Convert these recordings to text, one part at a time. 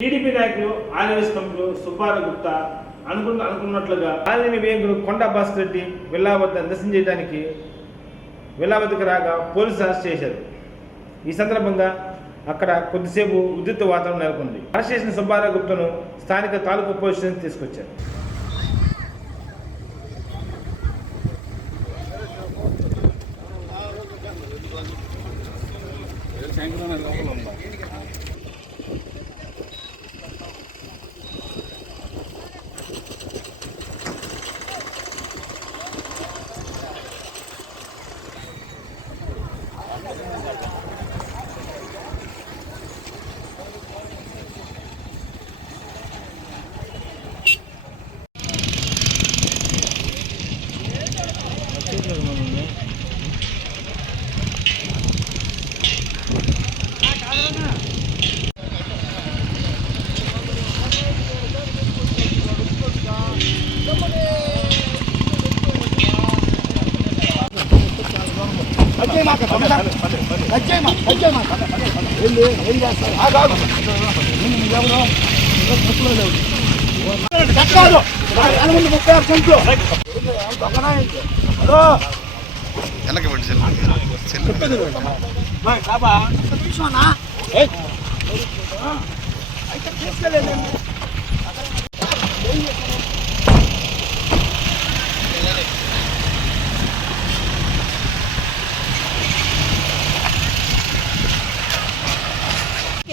TDP నాయకులు RS company Subbarao Gupta అనుకున్నట్లుగా colony వేంకుడు కొండా Bhaskar Reddy villa వద్ద నిరసన చేయడానికి విల్లా వద్దకు రాగా పోలీసులు అరెస్ట్ చేశారు. ఈ సందర్భంగా అక్కడ కొద్దిసేపు ఉద్రిక్త వాతావరణం నెలకొంది. అరెస్ట్ చేసిన సుబ్బారావు గుప్తాను స్థానిక తాలూకా పోలీస్ స్టేషన్ తీసుకొచ్చారు.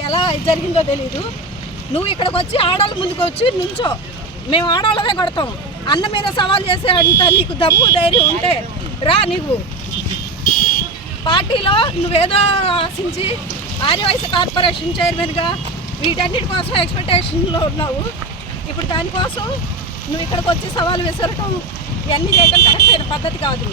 ఎలా జరిగిందో తెలీదు. నువ్వు ఇక్కడికి వచ్చి ఆడాళ్ళ ముందుకు వచ్చి నుంచో, మేము ఆడాళ్ళమే కొడతాం. అన్న మీద సవాల్ చేసే అంత నీకు దమ్ము ధైర్యం ఉంటే రా. నీవు పార్టీలో నువ్వేదో ఆశించి ఆర్యవైశ్య కార్పొరేషన్ చైర్మన్గా వీటన్నిటి కోసం ఎక్స్పెక్టేషన్లో ఉన్నావు. ఇప్పుడు దానికోసం నువ్వు ఇక్కడికి వచ్చి సవాల్ విసరటం ఇవన్నీ చేయడం కరెక్ట్ అయిన పద్ధతి కాదు.